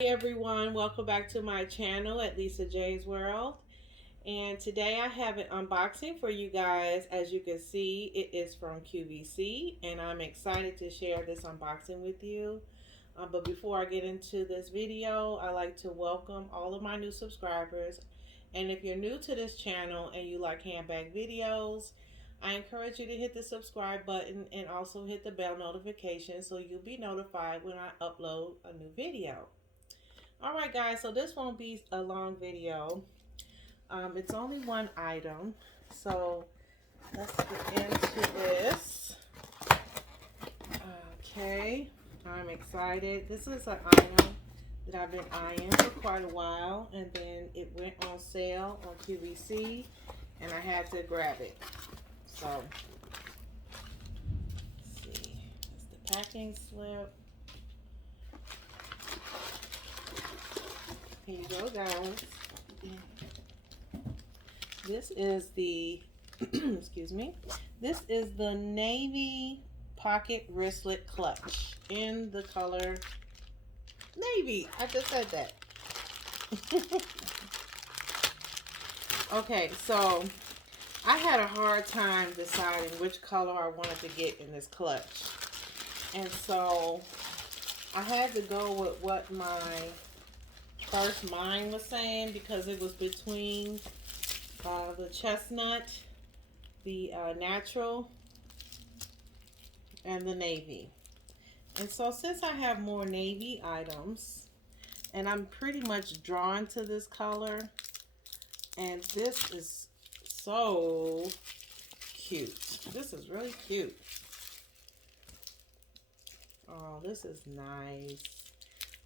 Hey everyone, welcome back to my channel at Lisa J's World. And today I have an unboxing for you guys. As you can see, it is from QVC and I'm excited to share this unboxing with you. But before I get into this video, I like to welcome all of my new subscribers. And if you're new to this channel and you like handbag videos, I encourage you to hit the subscribe button and also hit the bell notification so you'll be notified when I upload a new video. Alright guys, so this won't be a long video. It's only one item. So let's get into this. Okay, I'm excited. This is an item that I've been eyeing for quite a while, and then it went on sale on QVC and I had to grab it. So let's see. It's the packing slip. Here you go, guys. This is the, excuse me, this is the navy pocket wristlet clutch in the color navy. I just said that. Okay, so I had a hard time deciding which color I wanted to get in this clutch. And so I had to go with what my first mind was saying, because it was between the chestnut, the natural, and the navy. And so since I have more navy items and I'm pretty much drawn to this color, and this is so cute. This is really cute. Oh, this is nice.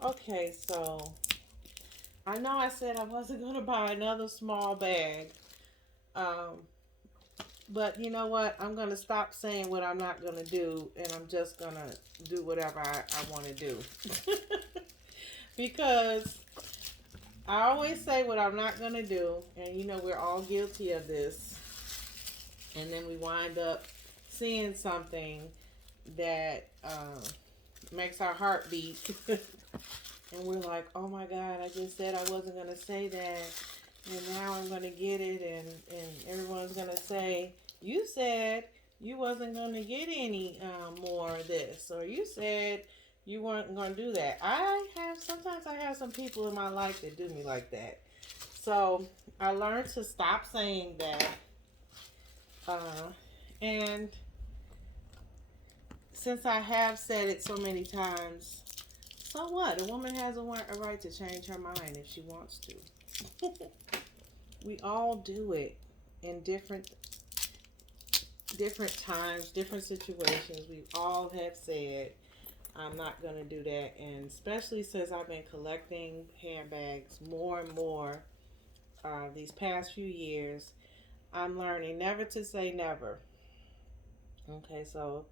Okay, so I know I said I wasn't going to buy another small bag. But you know what? I'm going to stop saying what I'm not going to do, and I'm just going to do whatever I want to do. Because I always say what I'm not going to do, and you know we're all guilty of this. And then we wind up seeing something that makes our heart beat. And we're like, oh my God, I just said I wasn't going to say that. And now I'm going to get it. And everyone's going to say, you said you wasn't going to get any more of this. Or you said you weren't going to do that. Sometimes I have some people in my life that do me like that. So I learned to stop saying that. And since I have said it so many times, so what? A woman has a right to change her mind if she wants to. We all do it in different times, different situations. We all have said, I'm not going to do that. And especially since I've been collecting handbags more and more these past few years, I'm learning never to say never. Okay, so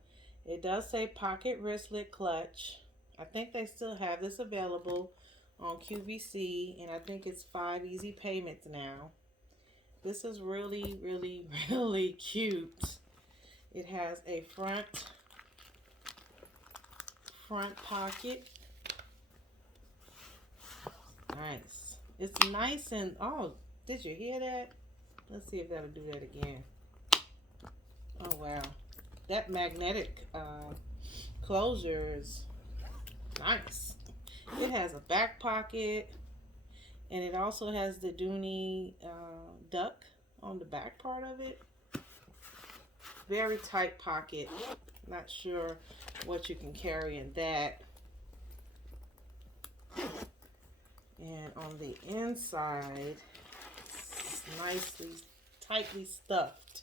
it does say pocket wristlet clutch. I think they still have this available on QVC, and I think it's 5 easy payments now. This is really, really, really cute. It has a front pocket. Nice. It's nice and, oh, did you hear that? Let's see if that'll do that again. Oh, wow. That magnetic closure is nice. It has a back pocket, and it also has the Dooney duck on the back part of it. Very tight pocket. Not sure what you can carry in that. And on the inside, it's nicely, tightly stuffed.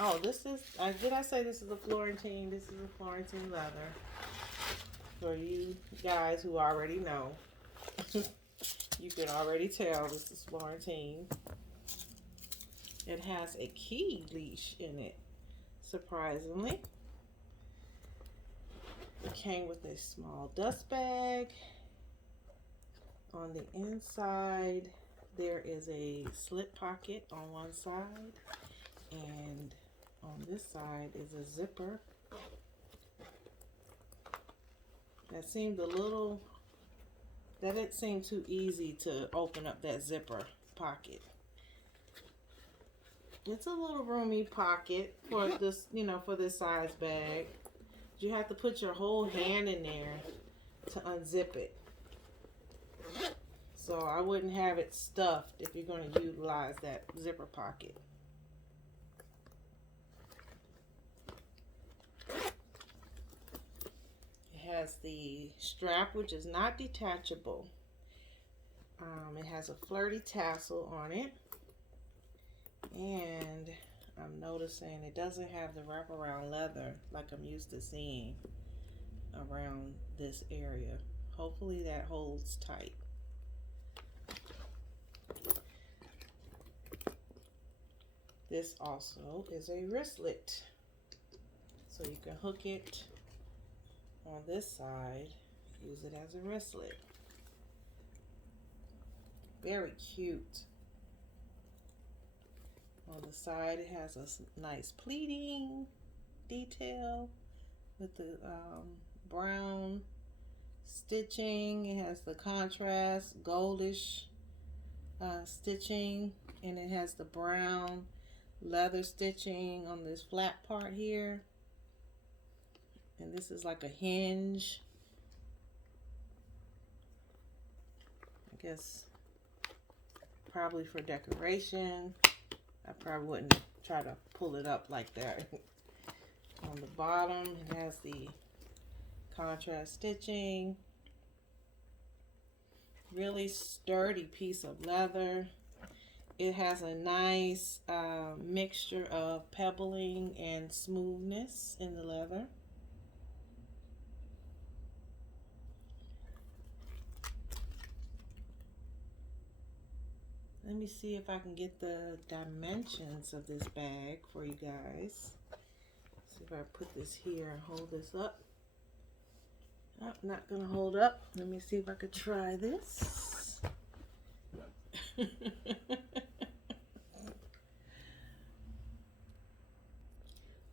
Oh, this is, did I say this is a Florentine? This is a Florentine leather. For you guys who already know. You can already tell this is Florentine. It has a key leash in it, surprisingly. It came with a small dust bag. On the inside, there is a slip pocket on one side, and on this side is a zipper. That seemed a little, that didn't seem too easy to open up that zipper pocket. It's a little roomy pocket for this, you know, for this size bag. You have to put your whole hand in there to unzip it. So I wouldn't have it stuffed if you're going to utilize that zipper pocket. It has the strap, which is not detachable. It has a flirty tassel on it. And I'm noticing it doesn't have the wraparound leather like I'm used to seeing around this area. Hopefully that holds tight. This also is a wristlet. So you can hook it on this side, use it as a wristlet. Very cute. On the side, it has a nice pleating detail with the brown stitching. It has the contrast goldish stitching, and it has the brown leather stitching on this flat part here. And this is like a hinge. I guess probably for decoration. I probably wouldn't try to pull it up like that. On the bottom, it has the contrast stitching. Really sturdy piece of leather. It has a nice mixture of pebbling and smoothness in the leather. Let me see if I can get the dimensions of this bag for you guys. See if I put this here and hold this up. Oh, not gonna hold up. Let me see if I could try this.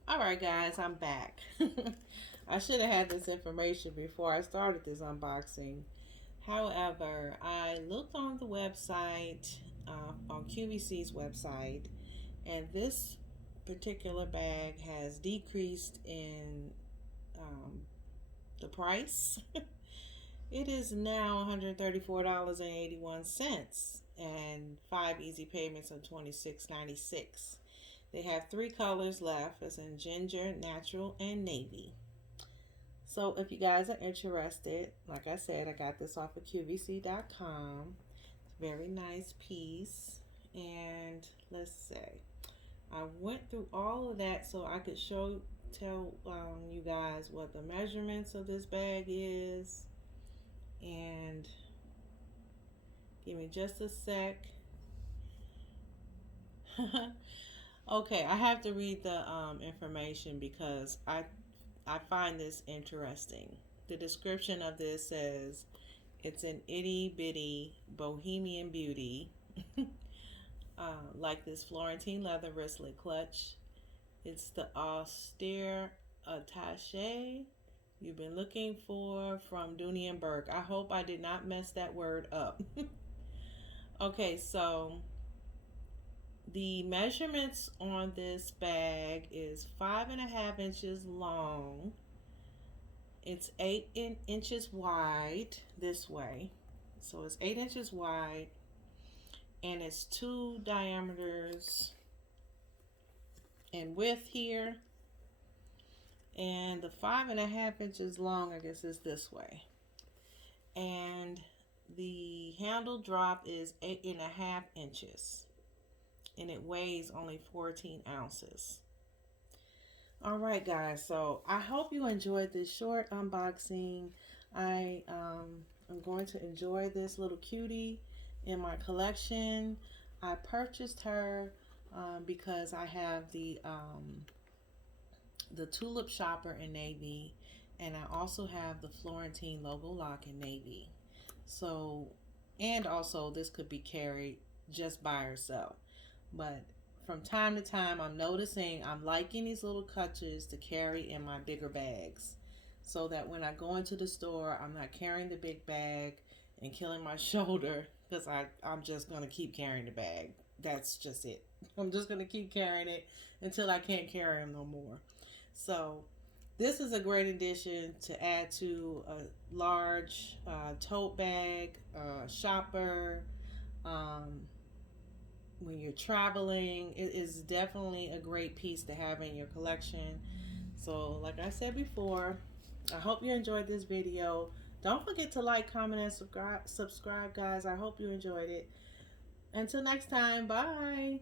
Alright guys, I'm back. I should have had this information before I started this unboxing. However, I looked on the website, on QVC's website, and this particular bag has decreased in the price. It is now $134.81 and 5 easy payments of $26.96. They have 3 colors left, as in ginger, natural, and navy. So if you guys are interested, like I said, I got this off of QVC.com. Very nice piece. And let's say I went through all of that so I could tell you guys what the measurements of this bag is. And give me just a sec. Okay, I have to read the information because I find this interesting. The description of this says it's an itty bitty bohemian beauty, like this Florentine leather wristlet clutch. It's the austere attaché you've been looking for from Dooney and Burke. I hope I did not mess that word up. Okay, so the measurements on this bag is 5.5 inches long. It's 8 inches wide this way. So it's 8 inches wide, and it's 2 diameters in width here. And the 5.5 inches long, I guess, is this way. And the handle drop is 8.5 inches. And it weighs only 14 ounces. Alright guys, so I hope you enjoyed this short unboxing. I am going to enjoy this little cutie in my collection. I purchased her because I have the tulip shopper in navy, and I also have the Florentine logo lock in navy. So, and also this could be carried just by herself. But from time to time, I'm noticing I'm liking these little clutches to carry in my bigger bags. so that when I go into the store, I'm not carrying the big bag and killing my shoulder, because I'm just going to keep carrying the bag. That's just it. I'm just going to keep carrying it until I can't carry them no more. So this is a great addition to add to a large tote bag, shopper. When you're traveling, it is definitely a great piece to have in your collection. So like I said before, I hope you enjoyed this video. Don't forget to like, comment, and subscribe, guys. I hope you enjoyed it. Until next time, bye.